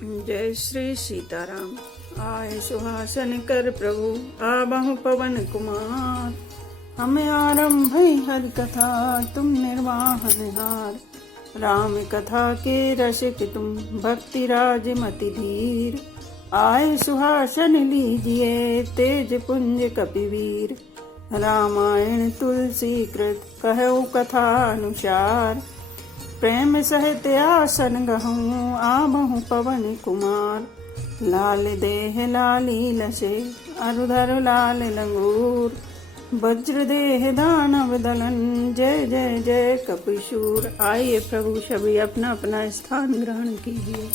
जय श्री सीताराम। आए सुहासन कर प्रभु आबहु पवन कुमार। हमें आरंभ हरि कथा तुम निर्वाहन हार। राम कथा के रसिक तुम भक्ति राज मति धीर। आए सुहासन लीजिए तेज पुंज कपिवीर। रामायण तुलसी कृत कहु कथा अनुसार। प्रेम सहित आसन गहूँ आबहु पवन कुमार। लाल देह लाली लसे अरुधर लाल लंगूर। वज्र देह दानव दलन जय जय जय कपिशूर। आइए प्रभु सभी अपना अपना स्थान ग्रहण कीजिए।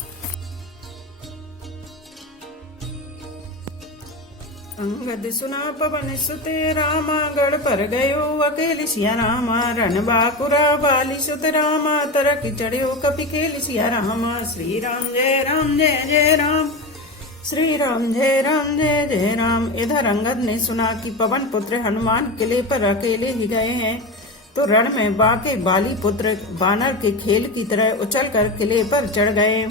अंगद सुना पवन सुते रामा गढ़ पर गयो अकेल सिया रामा। रण बाकुरा बाली सुत रामा तरक चढ़ियो कपि केल सिया रामा। श्री राम जय जय राम। श्री राम जय जय राम। इधर अंगद ने सुना कि पवन पुत्र हनुमान किले पर अकेले ही गए हैं, तो रण में बाके बाली पुत्र बानर के खेल की तरह उछल कर किले पर चढ़ गए।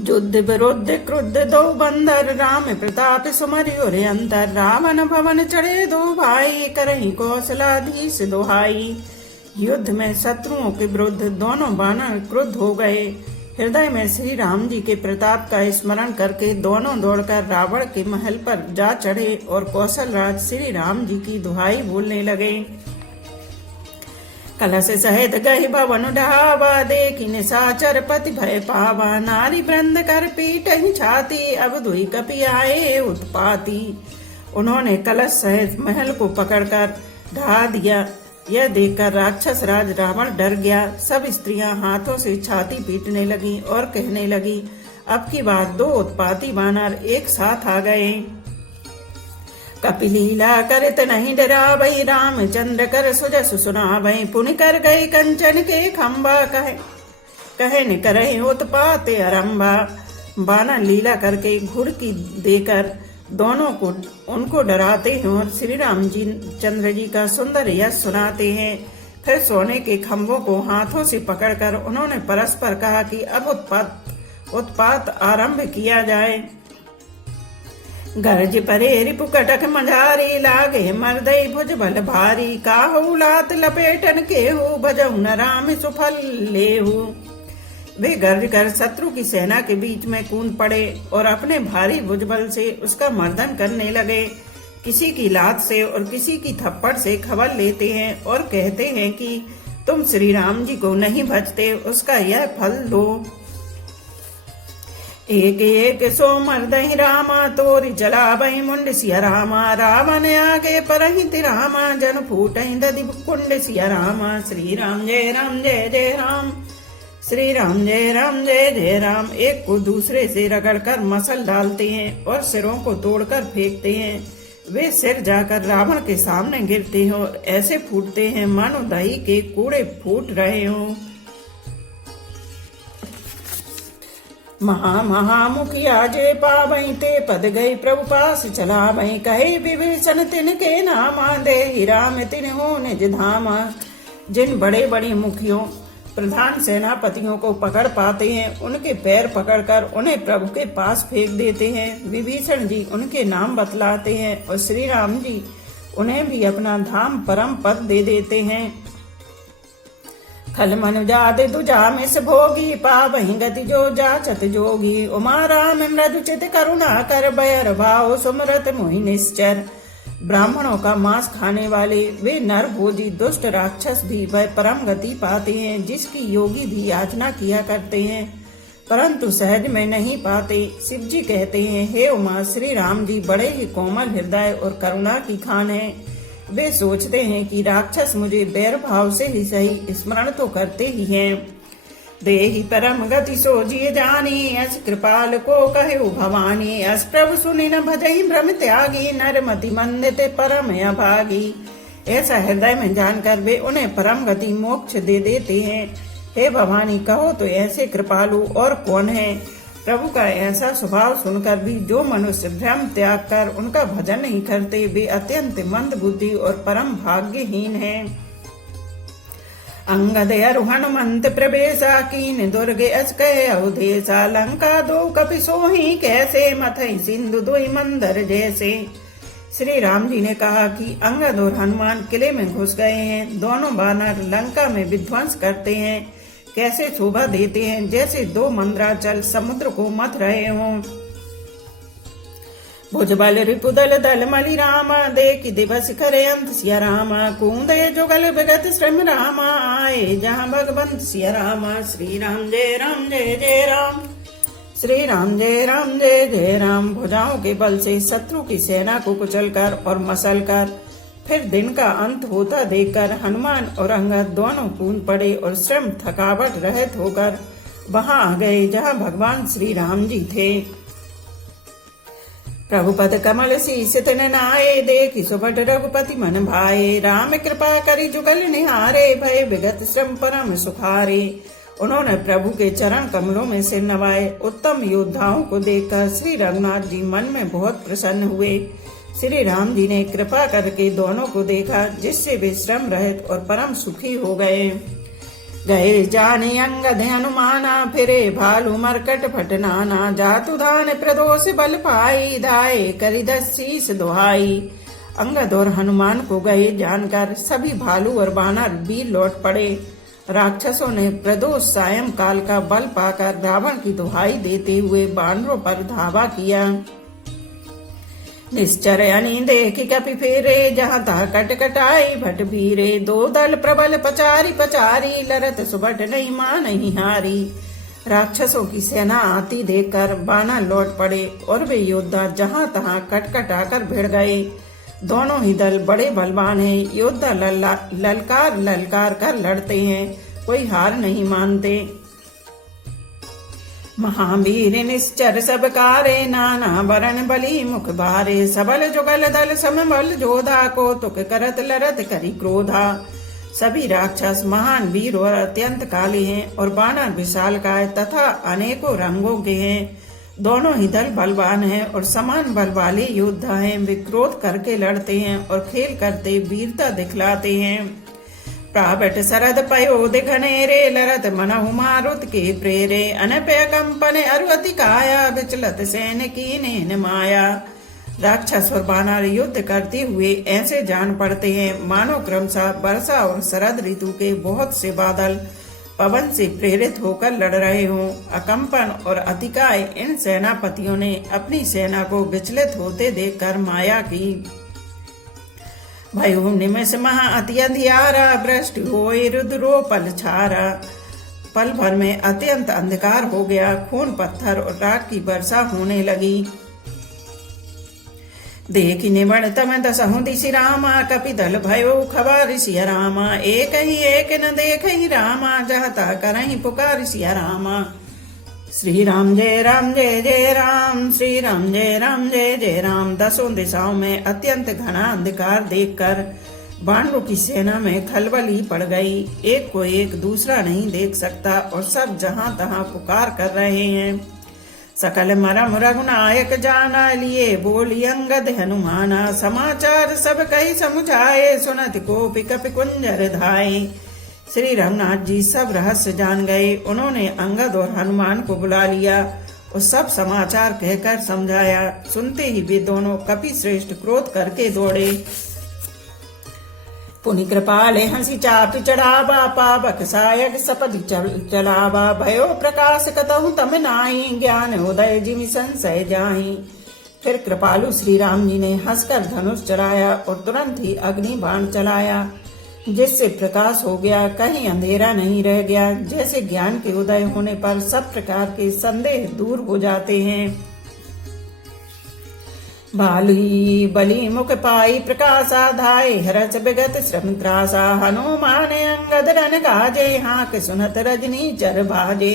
युद्ध विरुद्ध क्रुद्ध दो बंदर राम प्रताप सुमरियो रे अंतर। रावण भवन चढ़े दो भाई करही कौशलाधीश दोहाई। युद्ध में शत्रुओं के विरुद्ध दोनों बानर क्रुद्ध हो गए। हृदय में श्री राम जी के प्रताप का स्मरण करके दोनों दौड़कर रावण के महल पर जा चढ़े और कौशल राज श्री राम जी की दुहाई बोलने लगे। कलश सहित गहि भवन ढावा देखी निशाचर पति भय पावा। नारी वृंद कर पीट छाती अब दुई कपि आए उत्पाती। उन्होंने कलश सहित महल को पकड़कर ढा दिया। यह देखकर राक्षस राज रावण डर गया। सब स्त्रियां हाथों से छाती पीटने लगी और कहने लगी, अब की बार दो उत्पाती बानर एक साथ आ गए। कपिलीला करत नहीं डरा भई रामचंद्र कर सुजस सुना भई। पुनि कर गई कंचन के खंबा कहे न करे उत्पात आरंभा। बानर लीला करके घुड़की देकर दोनों को उनको डराते हैं और श्री राम जी चंद्र जी का सुंदर यश सुनाते हैं। फिर सोने के खंभों को हाथों से पकड़कर उन्होंने परस्पर कहा कि अब उत्पात आरंभ किया जाए। गरज परे रिपु कटक मझारी लागे मर्दई भुज बल भारी। काहू लात लपेटन केहू भजऊ न राम सुफल लेहू। वे गर्ज कर शत्रु की सेना के बीच में कूद पड़े और अपने भारी भुजबल से उसका मर्दन करने लगे। किसी की लात से और किसी की थप्पड़ से खबर लेते हैं और कहते हैं कि तुम श्री राम जी को नहीं भजते, उसका यह फल लो। एक एक सो मर्दहि रामा तोरि जलावहि मुंड सिया रामा। रावण आगे परहित रामा जन फूटहि दधि कुंड सिया रामा। श्री राम जय जय राम। श्री राम जय जय राम। एक को दूसरे से रगड़कर मसल डालते हैं और सिरों को तोड़कर फेंकते हैं। वे सिर जाकर रावण के सामने गिरते हैं और ऐसे फूटते हैं मानो दही के कूड़े फूट रहे हों। महामुखिया जे पावई ते पद गई प्रभु पास चला वही। कहे विभीषण तिनके नामा दे राम तिन्हों निज धामा। जिन बड़े बड़े मुखियों प्रधान सेनापतियों को पकड़ पाते हैं उनके पैर पकड़कर उन्हें प्रभु के पास फेंक देते हैं। विभीषण जी उनके नाम बतलाते हैं और श्री राम जी उन्हें भी अपना धाम परम पद दे देते हैं। खल मनुजाद दुजा मिस भोगी पावहि गति जो जाचत जोगी। उमा राम मृदु चित करुणा कर बैर भाव सुमरत मुहि निश्चर। ब्राह्मणों का मांस खाने वाले वे नर भोजी दुष्ट राक्षस भी वह परम गति पाते हैं जिसकी योगी भी याचना किया करते हैं, परंतु सहज में नहीं पाते। शिव जी कहते हैं, हे उमा, श्री राम जी बड़े ही कोमल हृदय और करुणा की खान है। वे सोचते हैं कि राक्षस मुझे बैर भाव से ही सही स्मरण तो करते ही हैं। देहि परम गति सोजिए जानी अस कृपाल को कहे भवानी। अस प्रभु सुनि न भजहि भ्रम त्यागी नरमति मंदित परम अभागी। ऐसा हृदय में जानकर वे उन्हें परम गति मोक्ष दे देते हैं। हे भवानी, कहो तो ऐसे कृपालु और कौन है। प्रभु का ऐसा स्वभाव सुनकर भी जो मनुष्य भ्रम त्याग कर उनका भजन नहीं करते वे अत्यंत मंद बुद्धि और परम भाग्यहीन हैं। अंगद अरु हनुमंत प्रवेशा कीन दुर्ग अस्कय अवधेशा लंका दो कपि सोही कैसे मथई सिंधु दुई मंदर जैसे। श्री राम जी ने कहा कि अंगद और हनुमान किले में घुस गए हैं। दोनों बानर लंका में विध्वंस करते हैं, कैसे शोभा देते हैं जैसे दो मंदराचल समुद्र को मथ रहे हों। भुजबल रिपुदल दल मलि रामा देखि दिवस करे अंत सिया रामा। कूंदय जुगल विगत श्रम रामा आए जहाँ भगवंत सिया रामा। श्री राम जय राम जय जय राम। श्री राम जय राम जय जय राम। भुजाओं के बल से शत्रु की सेना को कुचलकर और मसलकर फिर दिन का अंत होता देखकर हनुमान और अंगद दोनों कूद पड़े और श्रम थकावट रहित होकर वहां आ गए जहां भगवान श्री राम जी थे। प्रभुपद कमल शीस तिन नाये देखि सुभट रघुपति मन भाए। राम कृपा करि जुगल निहारे भय विगत श्रम परम सुखारे। उन्होंने प्रभु के चरण कमलों में सिर नवाए। उत्तम योद्धाओं को देखकर श्री रघुनाथ जी मन में बहुत प्रसन्न हुए। श्री राम जी ने कृपा करके दोनों को देखा जिससे वे श्रम रहित और परम सुखी हो गए। गए जाने अंगद हनुमाना फिरे भालू मरकट फटनाना। जातु धान प्रदोष बल पाई धाये करि दस शीस दुहाई। अंगद और हनुमान को गए जानकर सभी भालू और बानर वीर लौट पड़े। राक्षसों ने प्रदोष सायं काल का बल पाकर रावण की दुहाई देते हुए बानरों पर धावा किया। निश्चर अनी देखि कपि फेरे जहाँ तहाँ कटकटाई भट भीरे। दो दल प्रबल पचारी पचारी लरत सुबट नहीं मां नहीं हारी। राक्षसों की सेना आती देखकर बानर लौट पड़े और वे योद्धा जहाँ तहाँ कटकटाकर भिड़ गए। दोनों ही दल बड़े बलवान हैं। योद्धा ललकार ललकार कर लड़ते हैं, कोई हार नहीं मानते। महावीर निश्चर सब कारे नाना वरण बलि मुख भारे। सबल जुगल दल समबल जोधा को तुक करत लरत करी क्रोधा। सभी राक्षस महान वीर और अत्यंत काले हैं और बानर विशालकाय तथा अनेकों रंगों के हैं। दोनों ही दल बलवान हैं और समान बल वाले योद्धा हैं। वे क्रोध करके लड़ते हैं और खेल करते वीरता दिखलाते हैं। प्राबट सरद पयोध घनेरे लरत मनहु मारुत के प्रेरे। अनपय कंपन अरुअति काया विचलत सैन कीनेन माया। राक्षस और बानर युद्ध करते हुए ऐसे जान पड़ते हैं मानो क्रमशः वर्षा और शरद ऋतु के बहुत से बादल पवन से प्रेरित होकर लड़ रहे हों। अकंपन और अतिकाय इन सेनापतियों ने अपनी सेना को विचलित होते देखकर माया की। भयु निमिष महा अति अंधियारा वृष्टि होए रुद्रो पल छारा। पल भर में अत्यंत अंधकार हो गया। खून पत्थर और राख की वर्षा होने लगी। देखि निबड़ तम दसहु दिशि रामा कपि दल भयो खबर सिया रामा। एक न देख ही रामा जहता करहि पुकार सिया रामा। श्री राम जय जय राम। श्री राम जय जय राम। दसों दिशाओं में अत्यंत घना अंधकार देखकर बानरों की सेना में खलबली पड़ गई। एक को एक दूसरा नहीं देख सकता और सब जहां तहां पुकार कर रहे हैं। सकल मरम रघुनायक जाना लिए बोली अंगद हनुमाना। समाचार सब कही समुझाए सुनत कोपि कपि कुंजर धाये। श्री रघुनाथ जी सब रहस्य जान गए। उन्होंने अंगद और हनुमान को बुला लिया और सब समाचार कहकर समझाया। सुनते ही वे दोनों कपि श्रेष्ठ क्रोध करके दौड़े। पुनि कृपाले हंसी चापि चढ़ावा पावक सायक सपदि चलावा। भयो प्रकाश कतहु तम नाई ज्ञान उदय जिमि संशय जाहि। फिर कृपालु श्री राम जी ने हंसकर धनुष चलाया और तुरंत ही अग्नि बाण चलाया जिससे प्रकाश हो गया, कहीं अंधेरा नहीं रह गया। जैसे ज्ञान के उदय होने पर सब प्रकार के संदेह दूर हो जाते हैं। बाली बलि मुख पाई प्रकाशा धाय हरच विगत श्रम त्रासा। हनुमान अंगद रन गाजे हाक सुनत रजनी चर भाजे।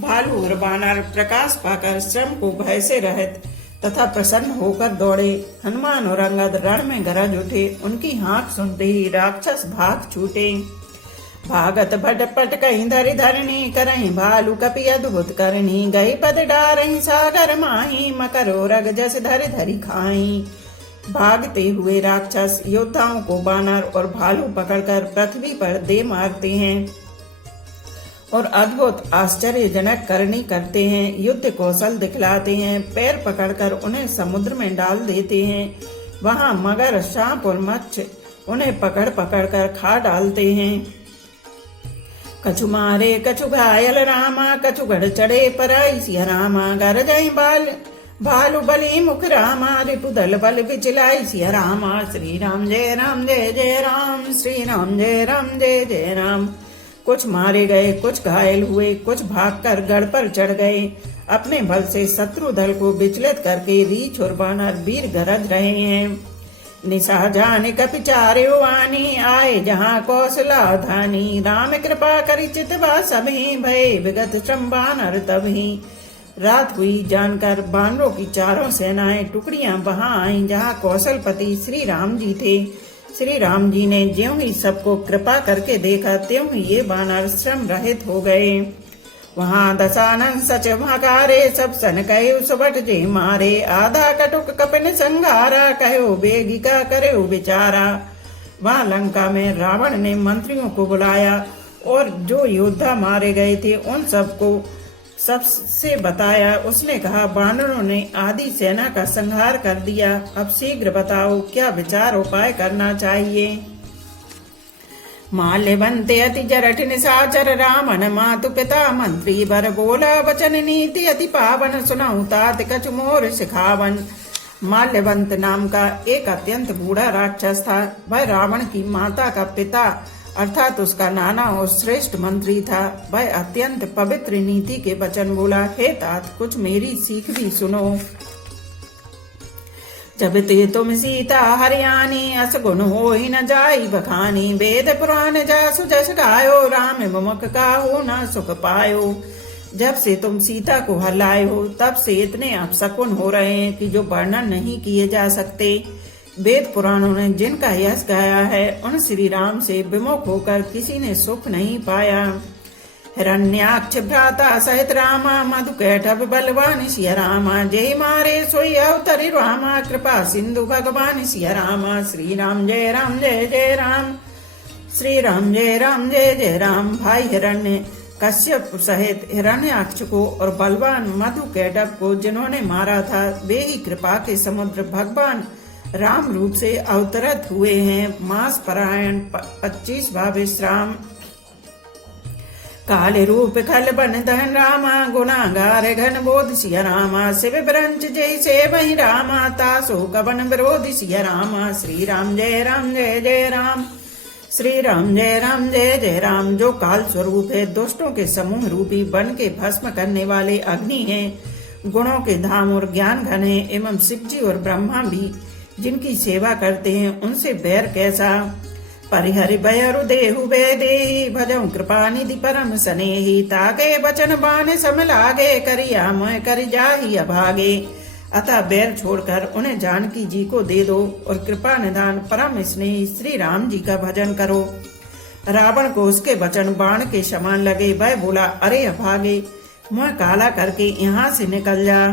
भालू और बानर प्रकाश पाकर श्रम को भय से रहित तथा प्रसन्न होकर दौड़े। हनुमान और अंगद रण में गरज उठे। उनकी हाँक सुनते ही राक्षस भाग छूटे। भागत भटपट कहीं धरि धरणी करहीं भालू कपि अद्भुत करणी। गई पद डारहीं सागर माही मकरो रग जस धरि धरि खाई। भागते हुए राक्षस योद्धाओं को बानर और भालू पकड़कर पृथ्वी पर दे मारते हैं और अद्भुत आश्चर्यजनक करनी करते हैं। युद्ध कौशल दिखलाते हैं, पैर पकड़कर उन्हें समुद्र में डाल देते हैं। वहां मगर, सांप और मत्स्य उन्हें पकड़ पकड़ कर खा डालते हैं। कछु मारे कछु घायल रामा, कछु गढ़ चढ़े पराई सिया रामा। गरजई बाल भालू बली मुख रामा, रिपुदल बल बिचलाई सिया रामा। श्री राम जय जय राम, श्री राम जय जय राम। कुछ मारे गए, कुछ घायल हुए, कुछ भागकर गढ़ पर चढ़ गए। अपने बल से शत्रु दल को विचलित करके रीछ और बानर वीर गरज रहे हैं। निशा जाने कपिचारे वानी, आए जहाँ कौशला धानी। राम कृपा करी चितवा सभी, भय विगत श्रम बानर तभी। रात हुई जानकर बानरों की चारों सेनाएं टुकड़ियां वहां आईं जहाँ कौशलपति श्री राम जी थे। श्री राम जी ने ज्यों ही सबको कृपा करके देखा, त्यों ही ये बानर श्रम रहित हो गए। वहां दशानन सच भकारे, सब सन कहे सुबट जे मारे। आधा कटुक कपिन संघारा, कहो बेगिका करे विचारा। वहां लंका में रावण ने मंत्रियों को बुलाया और जो योद्धा मारे गए थे उन सबको सबसे बताया। उसने कहा, बानरों ने आधी सेना का संहार कर दिया। अब शीघ्र बताओ क्या विचार उपाय करना चाहिए। माल्यवंते अति जरठ निशाचर, रामन मातु पिता मंत्री बर। बोला वचन नीति अति पावन, सुनाऊं तात कछु मोर सिखावन। माल्यवंत नाम का एक अत्यंत बूढ़ा राक्षस था। वह रावण की माता का पिता अर्थात उसका नाना और श्रेष्ठ मंत्री था। वह अत्यंत पवित्र नीति के वचन बोला, हे तात कुछ मेरी सीख भी सुनो। जब ते तुम सीता हरियाणी, अस गुण हो ही न जाई बखानी। वेद पुराण जासु जस गायो, राम विमुख का हो न सुख पायो। जब से तुम सीता को हर लाए हो तब से इतने अपशकुन हो रहे हैं कि जो वर्णन नहीं किए जा सकते। वेद पुराणों ने जिनका यश गाया है उन श्री राम से विमुख होकर किसी ने सुख नहीं पाया। हिरण्याक्ष भ्राता सहित रामा, मधु कैटभ बलवान सिया रामा। जय मारे सोई अवतरी रामा, कृपा सिंधु भगवान सिया रामा। श्री राम जय जय राम, श्री राम जय जय राम। भाई हिरण्य कश्यप सहित हिरण्याक्ष को और बलवान मधु कैटभ को जिन्होंने मारा था, वे ही कृपा के समुद्र भगवान राम रूप से अवतरित हुए हैं। मास परायण 25वां विश्राम। काले रूप खल बन धन रामा, गुनागार घन बोध सिया रामा। शिव ब्रंच जैसे वही रामा, तासो कवन विरोध सिया रामा। श्री राम जय जय राम, श्री राम जय जय राम। जो काल स्वरूप है, दुष्टों के समूह रूपी बन के भस्म करने वाले अग्नि हैं, गुणों के धाम और ज्ञान घन है, एवं शिव जी और ब्रह्मा भी जिनकी सेवा करते हैं उनसे बैर कैसा। परिहरि भयरु देहु बेदेहि, भजऊ कृपा निधि परम सनेहि। ताके बचन बाण सम लागे, करिया मोह करि जाहि अभागे। अतः बैर छोड़कर उन्हें जानकी जी को दे दो और कृपा निधान परम स्नेही श्री राम जी का भजन करो। रावण को उसके वचन बाण के समान लगे। वह बोला, अरे अभागे, मुँह काला करके यहाँ से निकल जा।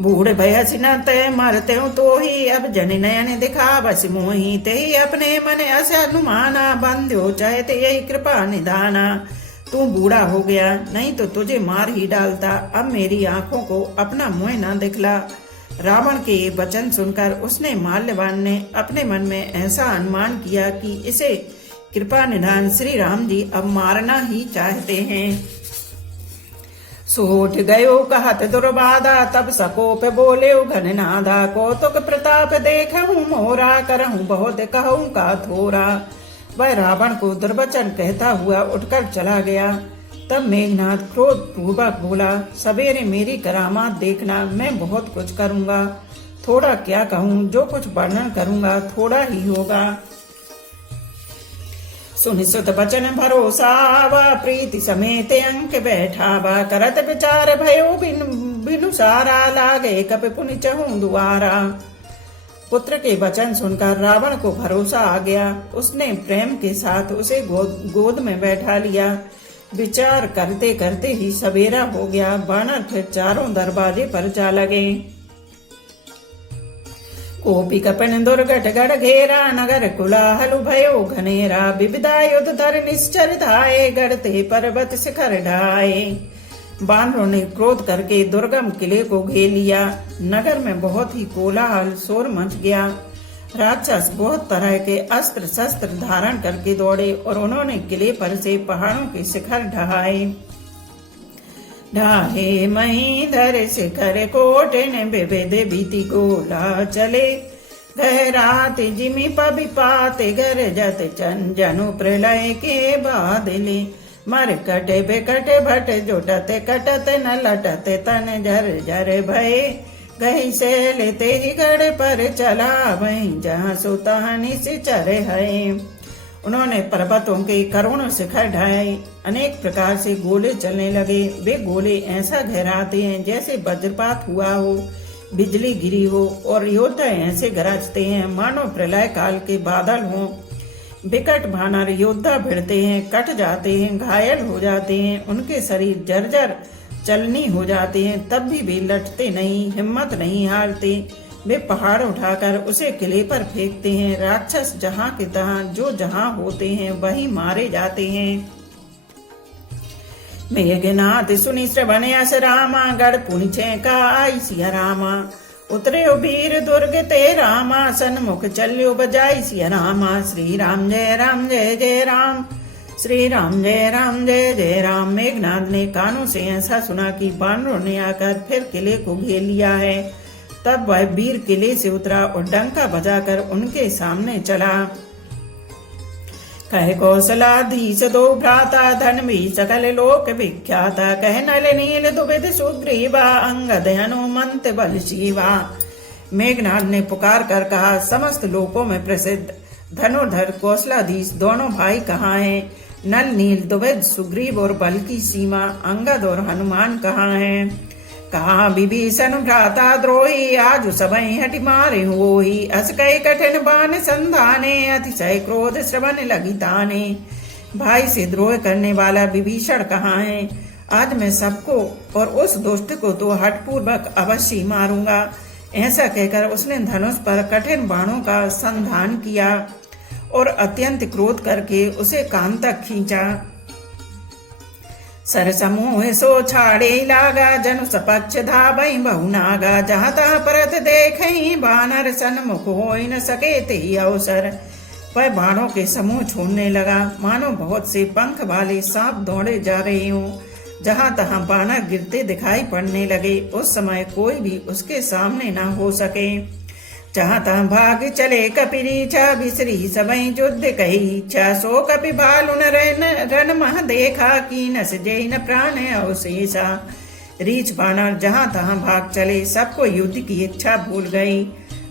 बूढ़ भयस न तय मरते तो ही, अब जन नयन दिखा बस मोही। ते अपने मन अस अनुमाना, बंध्यो चाहते यही कृपा निधाना। तू बूढ़ा हो गया, नहीं तो तुझे मार ही डालता। अब मेरी आंखों को अपना मुंह न दिखला। रावण के ये वचन सुनकर उसने माल्यवान ने अपने मन में ऐसा अनुमान किया कि इसे कृपा निधान श्री राम जी अब मारना ही चाहते हैं। सोठ गयो कहत दुर्बाधा, तब सकोप बोले घन नादा। कौतुक प्रताप देखहूँ मोरा, करहूँ बहुत कहूँ का थोरा। वह रावण को दुर्वचन कहता हुआ उठकर चला गया। तब मेघनाथ क्रोध पूर्वक बोला, सवेरे मेरी करामात देखना, मैं बहुत कुछ करूँगा। थोड़ा क्या कहूँ, जो कुछ वर्णन करूँगा थोड़ा ही होगा। सुनि सुत बचन भरोसा, वा प्रीति समेत अंक बैठावा। करत विचार भयो बिनु सारा, लागे कपि पुनि चहूँ दुआरा। पुत्र के वचन सुनकर रावण को भरोसा आ गया। उसने प्रेम के साथ उसे गोद में बैठा लिया। विचार करते करते ही सवेरा हो गया। बानर फिर चारों दरवाजे पर जा लगे। कोपी कपन दुर्गट गढ़ घेरा, नगर कुलाहल भयो घनेरा। विविधा युद्ध धर निश्चर धाये, गढ़ते पर्वत शिखर ढाए। बानरों ने क्रोध करके दुर्गम किले को घेर लिया। नगर में बहुत ही कोलाहल शोर मच गया। राक्षस बहुत तरह के अस्त्र शस्त्र धारण करके दौड़े और उन्होंने किले पर से पहाड़ों के शिखर ढहाए। ढाहे महीधर शिखर कोटे ने विविध बीती गोला चले। गहरात जिमी पबिपात गरजत चन जनु प्रलय के बादले। मर कटे बेकटे भट जोटते कटते न लटते तन झर झर भये। गही से लेते ही गढ़ पर चला, वहीं जहाँ सुतहानी से चरे है। उन्होंने पर्वतों के करोड़ों शिखर ढाए। अनेक प्रकार से गोले चलने लगे। वे गोले ऐसा गहराते हैं जैसे वज्रपात हुआ हो, बिजली गिरी हो, और योद्धा ऐसे गरजते हैं मानो प्रलय काल के बादल हों। विकट भानर योद्धा भिड़ते हैं, कट जाते हैं, घायल हो जाते हैं, उनके शरीर जर्जर चलनी हो जाते हैं, तब भी वे लटते नहीं, हिम्मत नहीं हारते। वे पहाड़ उठाकर उसे किले पर फेंकते हैं। राक्षस जहाँ के तहाँ जो जहाँ होते हैं वहीं मारे जाते हैं। मेघनाथ सुनि श्रवण यस रामा, गढ़ पुनिछे का आई सिया रामा। उतरे वीर दुर्ग ते रामा, सन्मुख चल्यो बजाई सिया रामा। श्री राम जय जय राम, श्री राम जय जय राम। मेघनाथ ने कानों से ऐसा सुना कि बानरों ने आकर फिर किले को घेर लिया है। तब वह वीर किले से उतरा और डंका बजाकर उनके सामने चला। कह कौशलाधीश दो भ्राता, धन भी सकल लोक विख्याता। कह नल नील दुविध सुग्रीवा, अंगद हनुमंत बल शिवा। मेघनाथ ने पुकार कर कहा, समस्त लोकों में प्रसिद्ध धनुर्धर कौशलाधीश दोनों भाई कहाँ हैं? नल नील दुविध सुग्रीव और बल की सीमा अंगद और हनुमान कहाँ हैं? कहा विभीषण भ्राता द्रोही, आज सबई हटि मारे होही। अस कई कठिन बान संधाने, अतिशय क्रोध श्रवण लगी ताने। भाई से द्रोह करने वाला विभीषण कहाँ है? आज मैं सबको और उस दुष्ट को तो हठपूर्वक अवश्य मारूंगा। ऐसा कहकर उसने धनुष पर कठिन बाणों का संधान किया और अत्यंत क्रोध करके उसे कान तक खींचा। सर समूह सो छाड़े लागा, जनु सपक्ष धावई बहु नागा। जहाँ तहाँ परत देखई, बानर सन्मुख होई न सके ते अवसर। वह बाणों के समूह छोड़ने लगा, मानो बहुत से पंख वाले सांप दौड़े जा रहे हों। जहाँ तहाँ बानर गिरते दिखाई पड़ने लगे। उस समय कोई भी उसके सामने न हो सके। जहाँ तहाँ भाग चले कपिरीछा, बिसरी सबई युद्ध कही इच्छा। सो कपि भालु न रन मह देखा, कीनस जय न प्राण अवशेषा। रीछ बानर जहाँ तहाँ भाग चले, सबको युद्ध की इच्छा भूल गई।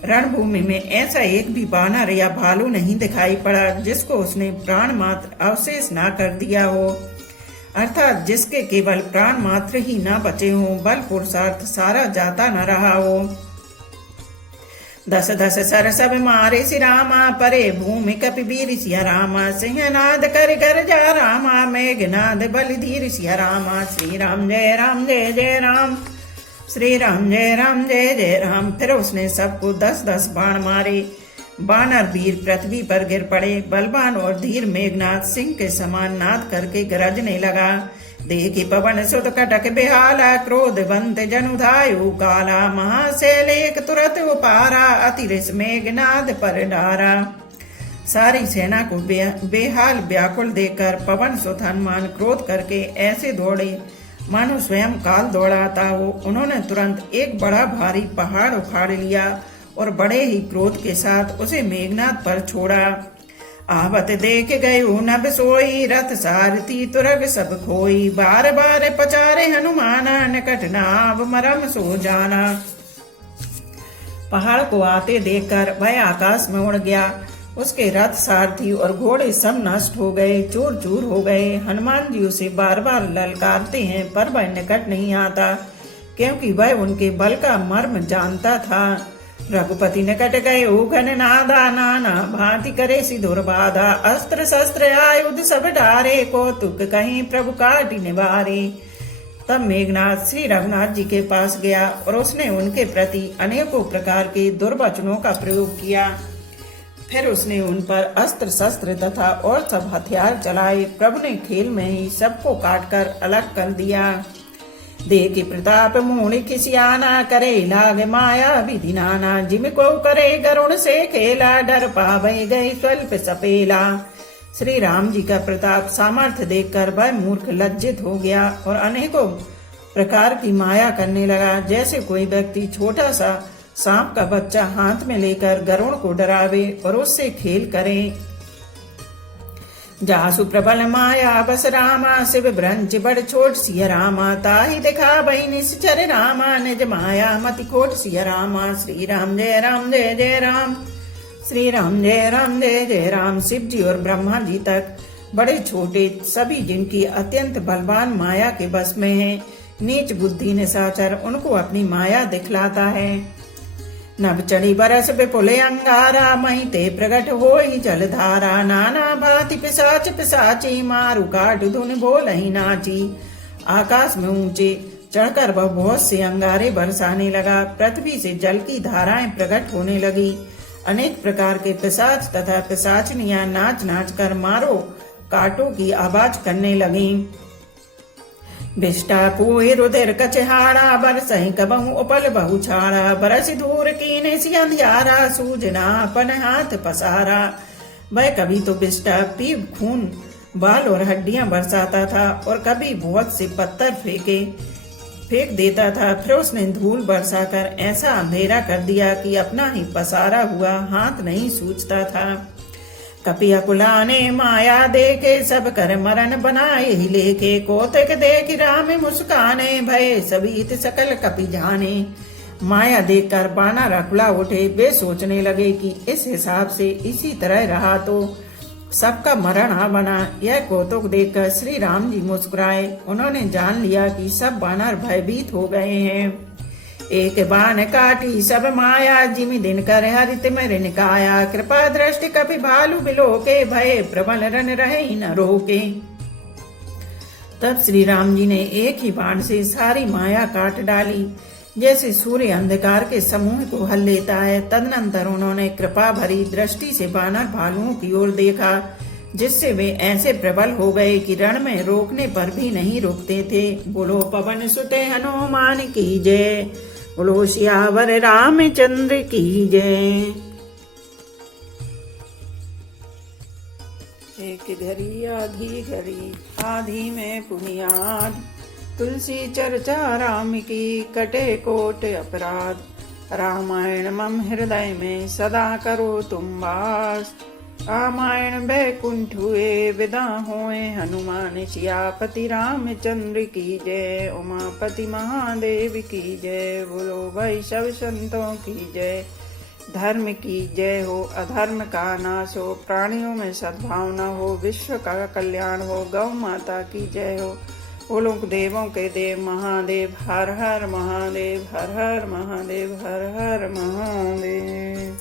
रणभूमि में ऐसा एक भी बानर या भालू नहीं दिखाई पड़ा जिसको उसने प्राण मात्र अवशेष ना कर दिया हो, अर्थात जिसके केवल प्राण मात्र ही ना बचे हों, बल पुरुषार्थ सारा जाता न रहा हो। दस दस सर सब मारे श्री रामा, परे भूमि कपि वीर सिया रामा। सिंहनाद कर घर जा रामा, मेघनाद बल धीर सिया रामा। श्री राम जय जय राम, श्री राम जय जय राम। फिर उसने सबको 10-10 बाण मारे। बानर वीर पृथ्वी पर गिर पड़े। बलवान और धीर मेघनाद सिंह के समान नाद करके गरजने लगा। देखी पवन सुत कटक बेहाला, क्रोधवंत जनुधायु काला। महाशैल एक तुरत उपारा, अतिरिस मेघनाद पर डारा। सारी सेना को बेहाल व्याकुल देखकर पवन सुत हनुमान क्रोध करके ऐसे दौड़े मानो स्वयं काल दौड़ाता हो। उन्होंने तुरंत एक बड़ा भारी पहाड़ उखाड़ लिया और बड़े ही क्रोध के साथ उसे मेघनाद पर छोड़ा। आवत देख गए नभ सोई, रथ सारथी तुरग सब खोई। बार बार पचारे हनुमाना, निकट नाव मरम सो जाना। पहाड़ को आते देखकर वह आकाश में उड़ गया। उसके रथ सारथी और घोड़े सब नष्ट हो गए, चूर चूर हो गए। हनुमान जी उसे बार बार ललकारते हैं पर वह निकट नहीं आता, क्योंकि वह उनके बल का मर्म जानता था। रघुपति निकट गए उघन नादा, नाना भांति करे सिधुर बाधा। अस्त्र शस्त्र आयुध सब डारे, कौतुक कहीं प्रभु काटि निवारे। तब मेघनाथ श्री रघुनाथ जी के पास गया और उसने उनके प्रति अनेकों प्रकार के दुर्वचनों का प्रयोग किया। फिर उसने उन पर अस्त्र शस्त्र तथा और सब हथियार चलाए। प्रभु ने खेल में ही सबको काटकर अलग कर दिया। देखि प्रताप मूणि खिसियाना, करे लाग माया विधि नाना। जिमको करे गरुण से खेला, डर पावे गई स्वल्प सपेला। श्री राम जी का प्रताप सामर्थ्य देखकर वह मूर्ख लज्जित हो गया और अनेकों प्रकार की माया करने लगा। जैसे कोई व्यक्ति छोटा सा सांप का बच्चा हाथ में लेकर गरुड़ को डरावे और उससे खेल करे। जासु प्रबल माया बस रामा, शिव ब्रंज बड़ छोट सिया रामा। ताहि दिखा बही निश्चर रामा, निज माया मति कोट सिया रामा। श्री राम जय राम जय जय राम, श्री राम जय राम जय जय राम। शिव जी और ब्रह्मा जी तक बड़े छोटे सभी जिनकी अत्यंत बलवान माया के बस में है, नीच बुद्धि निशाचर उनको अपनी माया दिखलाता है। नभ चढ़ी बरस विपुले अंगारा, मही ते प्रगट होई जलधारा। नाना भांति पिशाच पिशाची, मारु काट धुन बोलहि नाची। आकाश में ऊंचे चढ़कर वह बहुत से अंगारे बरसाने लगा। पृथ्वी से जल की धाराएं प्रकट होने लगी। अनेक प्रकार के पिशाच तथा पिशाचनियां नाच नाच कर मारो काटो की आवाज करने लगी। बिष्टा पुए रुधिर कचहारा, बरसहि कबहु उपल बहु छाड़ा। बरस दूर कीने सी अंधियारा, सूजना अपन हाथ पसारा। वह कभी तो बिष्टा पीप खून बाल और हड्डियां बरसाता था और कभी बहुत से पत्थर फेंक देता था। फिर उसने धूल बरसाकर ऐसा अंधेरा कर दिया कि अपना ही पसारा हुआ हाथ नहीं सूझता था। कपि अकुलाने माया देखे, सब कर मरण बनाए ही लेखे। कोतक देख राम मुस्काने, भय सबीत सकल कपि जाने। माया देखकर बानर अकुला उठे। वे सोचने लगे कि इस हिसाब से इसी तरह रहा तो सबका मरण आ बना। यह कौतुक देखकर श्री राम जी मुस्कुराए। उन्होंने जान लिया कि सब बानर भयभीत हो गए हैं। एक बाण काटी सब माया, जिमि दिन कर हरित मेरे निकाया। कृपा दृष्टि कपि भालु बिलोके, भय प्रबल रन रहे न रोके। तब श्री राम जी ने एक ही बाण से सारी माया काट डाली, जैसे सूर्य अंधकार के समूह को हल लेता है। तदनंतर उन्होंने कृपा भरी दृष्टि से बानर भालुओं की ओर देखा, जिससे वे ऐसे प्रबल हो गए कि रण में रोकने पर भी नहीं रुकते थे। बोलो पवन सुते हनुमान की जय, बोलो सियावर रामचंद्र की जय। एक घड़ी आधी घड़ी आधी में पुनियाद, तुलसी चर्चा राम की कटे कोट अपराध। रामायण मम हृदय में सदा करो तुम वास, रामायण बैकुंठ हुए विदा होए हनुमान। सियापति रामचंद्र की जय, उमापति महादेव की जय। बोलो भाई सब संतों की जय। धर्म की जय हो, अधर्म का नाश हो, प्राणियों में सद्भावना हो, विश्व का कल्याण हो। गौ माता की जय हो। बोलो देवों के देव महादेव। हर हर महादेव, हर हर महादेव, हर हर महादेव।